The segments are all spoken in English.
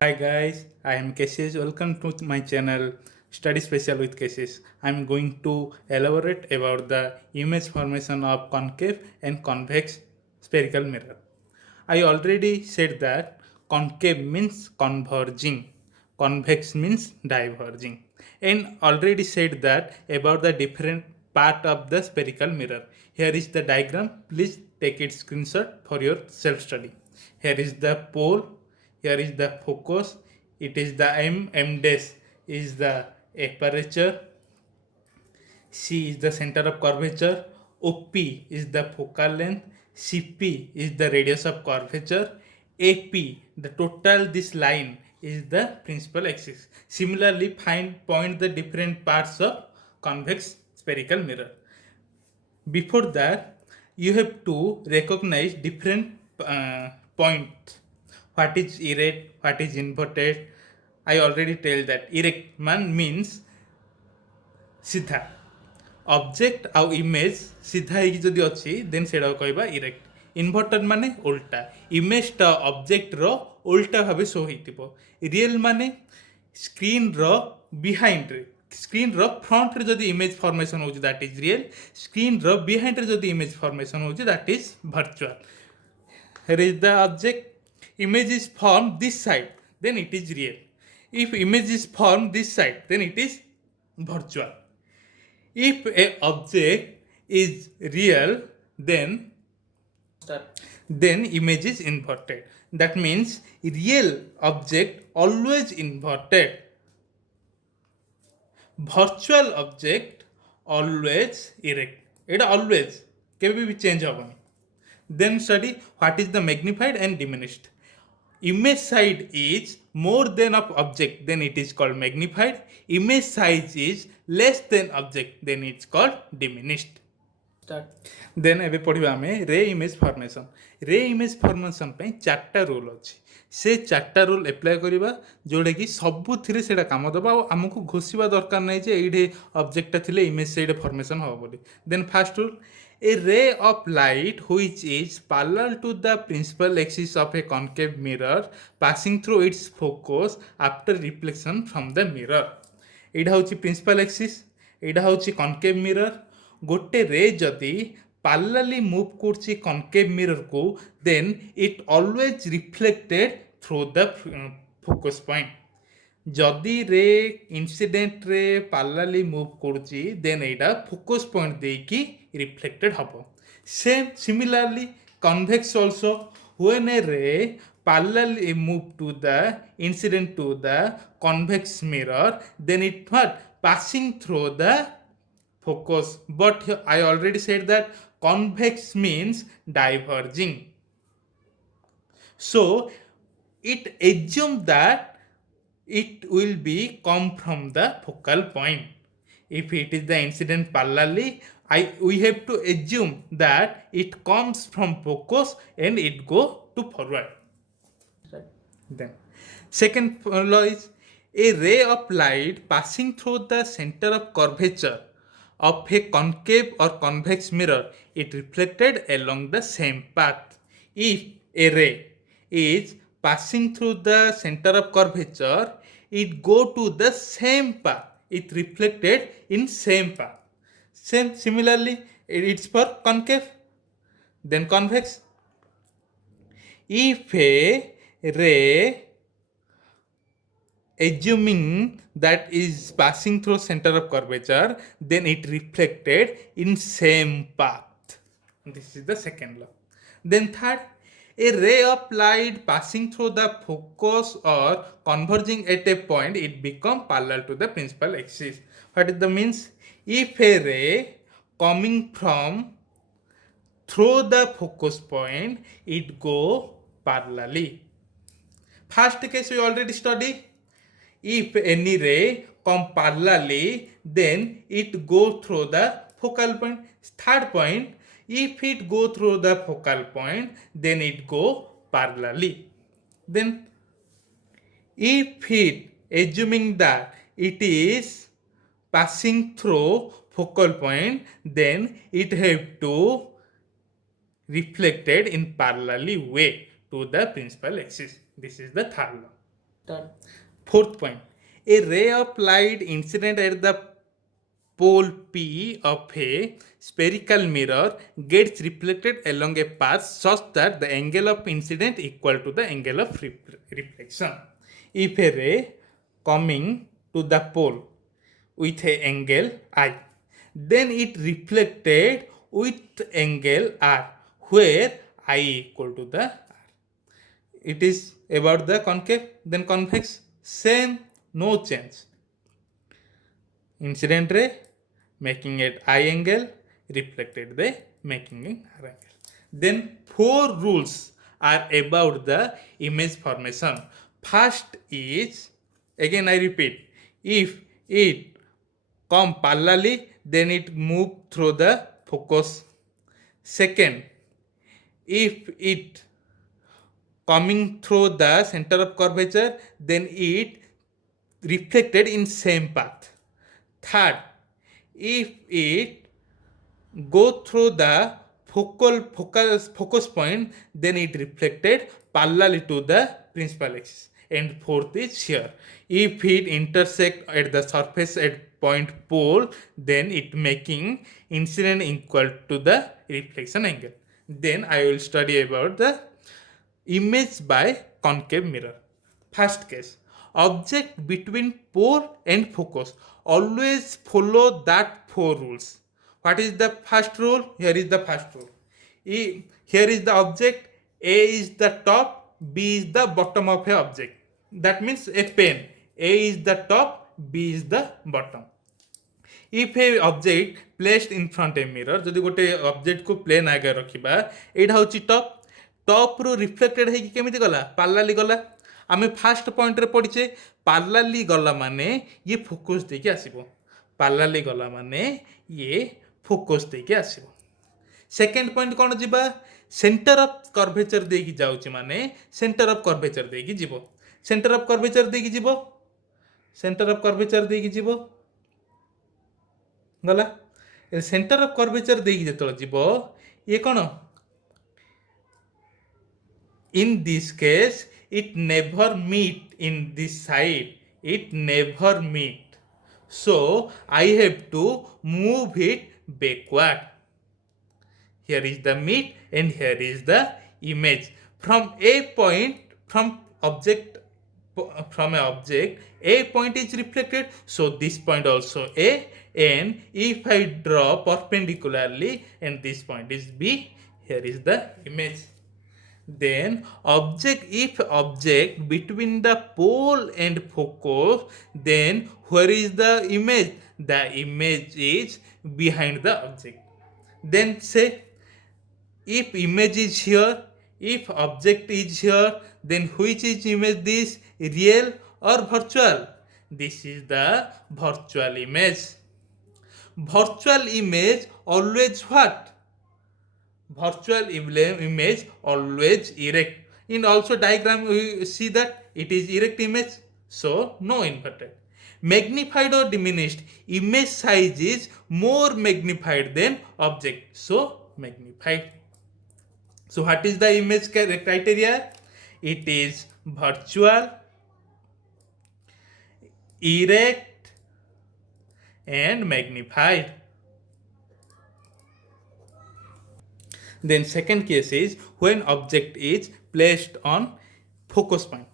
Hi guys, I am Keshish. Welcome to my channel Study Special with Keshish. I am going to elaborate about the image formation of concave and convex spherical mirror. I already said that concave means converging, convex means diverging, and already said that about the different part of the spherical mirror. Here is the diagram. Please take it screenshot for your self study. Here is the pole, here is the focus, it is the m dash is the aperture, C is the center of curvature, OP is the focal length, CP is the radius of curvature, AP, the total this line is the principal axis. Similarly, point the different parts of convex spherical mirror. Before that, you have to recognize different points. What is erect, what is inverted. I already tell that erect man means सीधा object आउ image सीधा ହେଇକି ଯଦି ଅଛି ଦେନ୍ ସେଇଟାକୁ କହିବା ଇରେକ୍ଟ inverter ମାନେ ଓଲ୍ଟା ଇମେଜଟା ଅବଜେକ୍ଟର ଓଲ୍ଟା ଭାବେ ଶୋ ହେଇଥିବ ରିଏଲ ମାନେ ସ୍କ୍ରିନ୍ର ବିହାଇଣ୍ଡରେ ସ୍କ୍ରିନ୍ର ଫ୍ରଣ୍ଟରେ ଯଦି ଇମେଜ ଫର୍ମେସନ୍ ହେଉଛି ଦ୍ୟାଟ୍ ଇଜ୍ ରିଏଲ ସ୍କ୍ରିନ୍ର ବିହାଇଣ୍ଡରେ ଯଦି ଇମେଜ ଫର୍ମେସନ୍ ହେଉଛି that is virtual here is the object image is formed this side then it is real if image is formed this side then it is virtual if a object is real then image is inverted that means real object always inverted virtual object always erect এটা always কেবে भी change হবনি then study what is the magnified and diminished image side is more than of object then it is called magnified image size is less than object then it's called diminished then ଏବେ ପଢ଼ିବା ଆମେ ରେ image formation ରେ image formation ପାଇଁ ଚାରିଟା rule ଅଛି ସେ ଚାରିଟା ରୁଲ୍ ଆପ୍ଲାଏ କରିବା ଯେଉଁଟାକି ସବୁଥିରେ ସେଇଟା କାମ ଦେବ ଆଉ ଆମକୁ ଘୋଷିବା ଦରକାର ନାହିଁ ଯେ ଏଇଠି ଅବଜେକ୍ଟଟା ଥିଲେ ଇମେଜ ସେଇଟା ଫର୍ମେସନ୍ ହେବ ବୋଲି then first rule a ray of light which is parallel to the principal axis of a concave mirror passing through its focus after reflection from the mirror ଏଇଟା ହେଉଛି ପ୍ରିନ୍ସିପାଲ ଆକ୍ସିସ୍ ଏଇଟା ହେଉଛି କନକେଭ୍ mirror ଗୋଟେ ରେ ଯଦି parallelly move କରୁଛି concave ମିରରକୁ then it always reflected through the focus point ଯଦି ରେ ଇନସିଡେଣ୍ଟରେ parallelly ମୁଭ୍ କରୁଛି ଦେନ୍ ଏଇଟା ଫୋକସ୍ ପଏଣ୍ଟ ଦେଇକି ରିଫ୍ଲେକ୍ଟେଡ୍ ହେବ same similarly convex also when a ray parallelly move to the incident to the convex mirror then it what passing through the focus but I already said that convex means diverging so it assumes that it will be come from the focal point if it is the incident parallelly we have to assume that it comes from focus and it go to forward then second law is a ray of light passing through the center of curvature of a concave or convex mirror it reflected along the same path if a ray is passing through the center of curvature it go to the same path it reflected in same path same similarly it's for concave then convex if a ray assuming that is passing through center of curvature then it reflected in same path this is the second law then third a ray of light passing through the focus or converging at a point it become parallel to the principal axis what is the means if a ray coming from through the focus point it go parallelly first case we already study if any ray come parallelly then it go through the focal point third point if it go through the focal point then it go parallelly then if it assuming that it is passing through focal point then it have to reflected in parallelly way to the principal axis this is the third law Done. Fourth point, a ray of light incident at the pole P of a spherical mirror gets reflected along a path such that the angle of incident equal to the angle of reflection. If a ray coming to the pole with a angle I, then it reflected with angle R, where I equal to the R. It is about the concave, then convex, same, no change. Incident ray making it I angle, reflected ray making it R angle. Then four rules are about the image formation. First is, again I repeat, if it come parallelly, then it move through the focus. Second, if it coming through the center of curvature, then it reflected in same path. Third, if it go through the focus point, then it reflected parallel to the principal axis. And fourth is here, if it intersect at the surface at point pole, then it making incident equal to the reflection angle. Then I will study about the image by concave mirror. First case, object between pole and focus always follow that four rules. What is the first rule? Here is the first rule. Here is the object, A is the top, B is the bottom of a object. That means a pen. A is the top, B is the bottom. If a object placed in front a mirror, जदि गोटे object को plane आगे रखिबा, एटा होची top, top row reflected है कि केमिति गला, पार्लाली गला. आमे फर्स्ट पॉइंट रे पडिचे, पार्लाली गला माने ये फोकस देके आसीबो, पार्लाली गला माने ये फोकस देके आसीबो. सेकेंड पॉइंट कोन जिबा, सेंटर ऑफ कर्वेचर देकी जाउची माने सेंटर ऑफ कर्वेचर देकी जिवो, सेंटर ऑफ कर्वेचर देकी जिवो, सेंटर ऑफ कर्वेचर देकी जिवो गला. सेंटर ऑफ कर्वेचर देकी जेतल जिवो, ये कोन, in this case it never meet in this side, it never meet, so I have to move it backward. Here is the meet and here is the image. From a point, from an object, a point is reflected, so this point also A, and if I draw perpendicularly and this point is B, here is the image. Then if object between the pole and focus, then where is the image? The image is behind the object. Then say, if image is here, if object is here, then which is image this, real or virtual? This is the virtual image. Virtual image always what? Virtual image always erect. In also diagram we see that it is erect image, so no inverted. Magnified or diminished, image size is more magnified than object, so magnified. So what is the image criteria? It is virtual, erect and magnified. Then second case is when object is placed on focus point.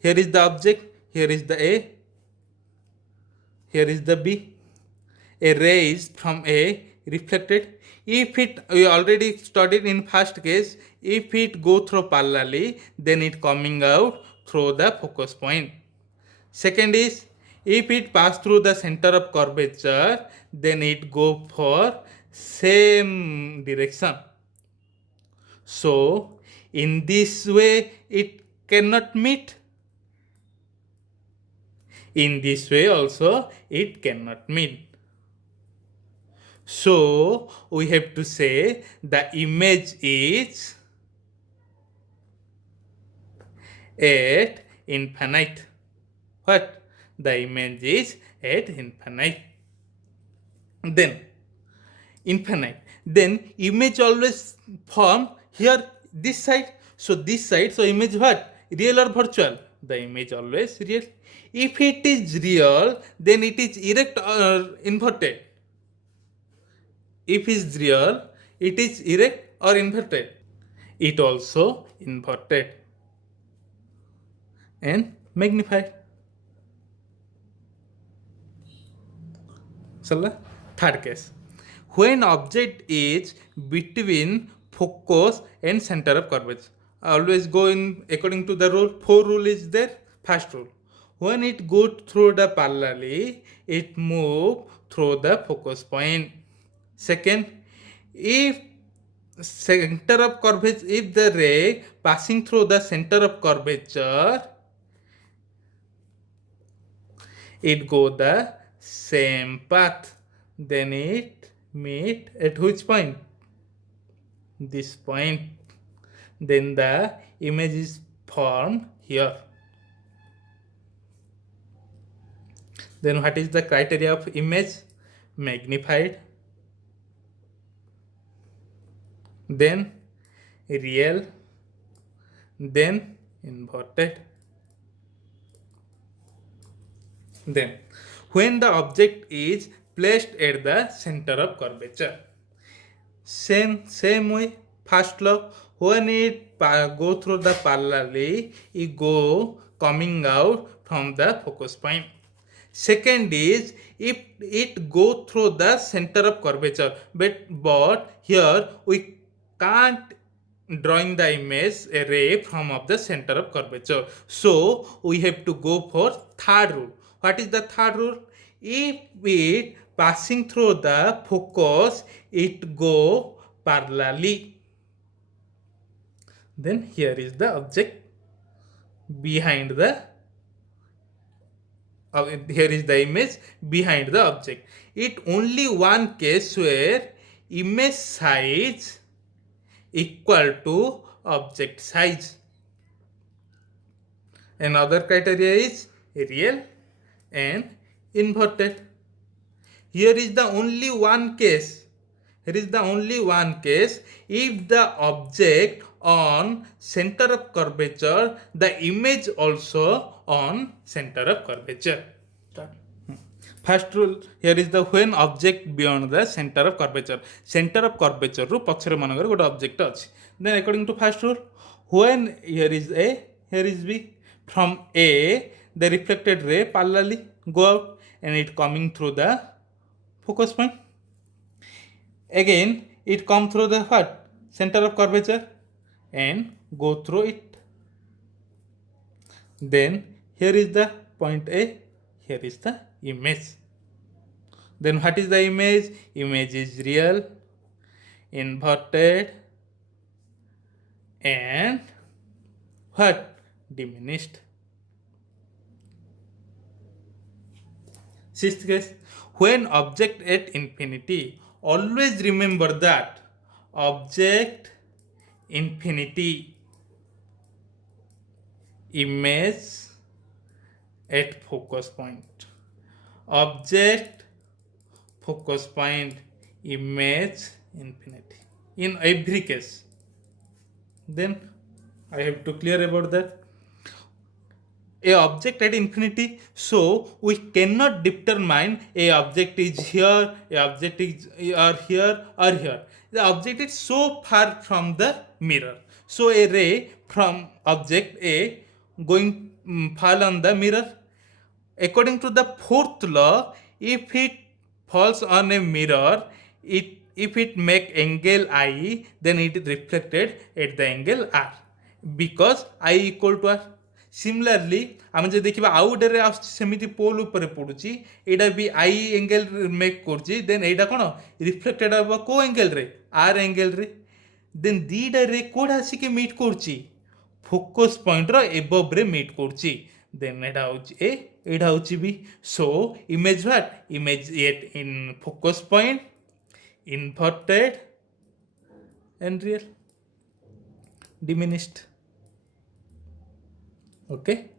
Here is the object, here is the A, here is the B. A ray is from A reflected. If it, we already studied in first case, if it go through parallelly, then it coming out through the focus point. Second is, if it pass through the center of curvature, then it go for same direction. So in this way it cannot meet. In this way also it cannot meet. So we have to say the image is at infinite. What? The image is at infinite. Then infinite. Then image always form here this side. So this side, so image what? Real or virtual? the image always real. If it is real, then it is erect or inverted. If is real, it is erect or inverted. It also inverted and magnified. Sala? Third case. When object is between focus and center of curvature. Always go in according to the rule. 4 rule is there. First rule. When it goes through the parallelly, it move through the focus point. Second, if center of curvature, if the ray passing through the center of curvature, it go the same path, then it meet at which point? This point. Then the image is formed here. Then what is the criteria of image? Magnified, then real, then inverted. Then when the object is placed at the center of curvature, same way, first law, when it go through the parallelly, it go coming out from the focus point. Second is if it go through the center of curvature, but here we can't drawing the image a ray from of the center of curvature. So we have to go for third rule. What is the third rule? If it passing through the focus, it go parallelly. Then here is the object behind the here is the image behind the object. It only one case where image size equal to object size. Another criteria is real and inverted. Here is the only one case. Here is the only one case if the object on center of curvature, the image also on center of curvature. First rule, here is the when object beyond the center of curvature. Center of curvature ru pachare manakar gote object अछि. Then according to first rule, when here is A, here is B, from A the reflected ray parallelly go out and it coming through the focus point. Again it come through the what? Center of curvature and go through it. Then here is the point A, here is the image. Then what is the image? Image is real, inverted, and what? Diminished. Sixth case, when object at infinity, always remember that object infinity, image at focus point, object focus point, image infinity in every case. Then I have to clear about that. A object at infinity, so we cannot determine a object is here, a object is or here or here. The object is so far from the mirror, so a ray from object A going fall on the mirror. According to the fourth law, if it falls on a mirror, if it make angle I, then it is reflected at the angle R because I equal to R. Similarly, ଆମେ ଯଦି ଦେଖିବା ଆଉ ଗୋଟେରେ ଆସୁଛି ସେମିତି ପୋଲ ଉପରେ ପଡୁଛି, ଏଇଟା ବି ଆଇ ଏଙ୍ଗେଲ ମେକ୍ କରୁଛି, ଦେନ୍ ଏଇଟା କ'ଣ ରିଫ୍ଲେକ୍ଟେଡ୍ ହେବ କୋଉ ଏଙ୍ଗେଲରେ? ଆର୍ ଏଙ୍ଗେଲରେ. ଦେନ୍ ଦୁଇଟା ରେ କୋଉଟା ଆସିକି ମିଟ୍ କରୁଛି? ଫୋକସ୍ ପଏଣ୍ଟର ଏବଭରେ ମିଟ୍ କରୁଛି. ଦେନ୍ ଏଇଟା ହେଉଛି ଏ, ଏଇଟା ହେଉଛି B. So image what? Image at in focus point, inverted and real, diminished. Okay,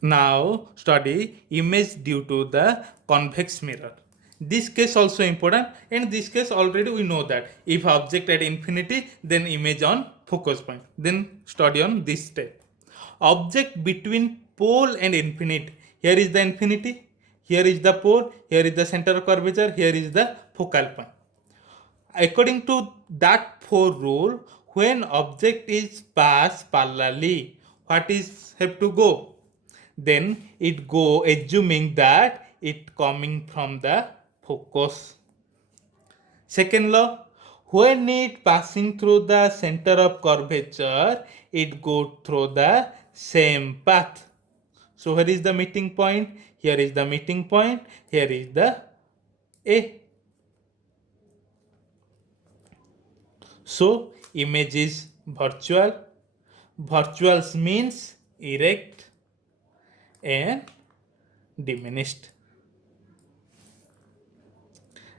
now study image due to the convex mirror. This case also important, and this case already we know that if object at infinity, then image on focus point. Then study on this step. Object between pole and infinite. Here is the infinity, here is the pole, here is the center of curvature, here is the focal point. According to that 4 rule, when object is passed parallelly, what is have to go? Then it go assuming that it coming from the focus. Second law, when it passing through the center of curvature, it go through the same path. So here is the meeting point, here is the meeting point, here is the A. So image is virtual. Virtual means erect and diminished.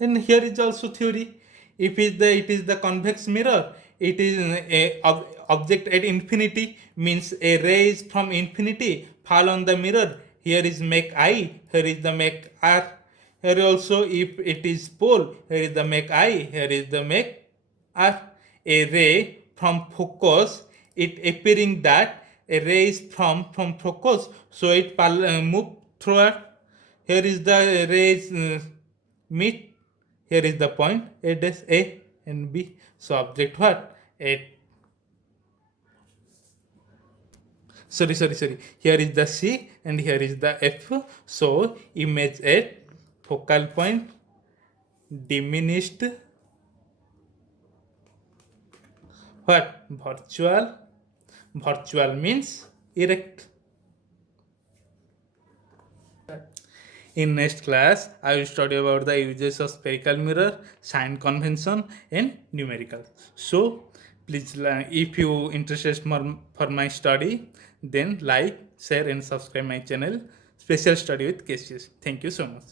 And here is also theory. If it is the convex mirror, it is a object at infinity, means a rays from infinity fall on the mirror. Here is make I, here is the make R. Here also if it is pole, here is the make I, here is the make R. A ray from focus, it appearing that a ray is from focus, so it move through it. Here is the rays meet, here is the point A dash A and B. So object what? Sorry. Here is the C and here is the F. So image at focal point diminished what? Virtual. Virtual means erect. In next class, I will study about the uses of spherical mirror, sign convention, and numerical. So, please, if you interested more for my study, then like, share, and subscribe my channel. Special study with Cassius. Thank you so much.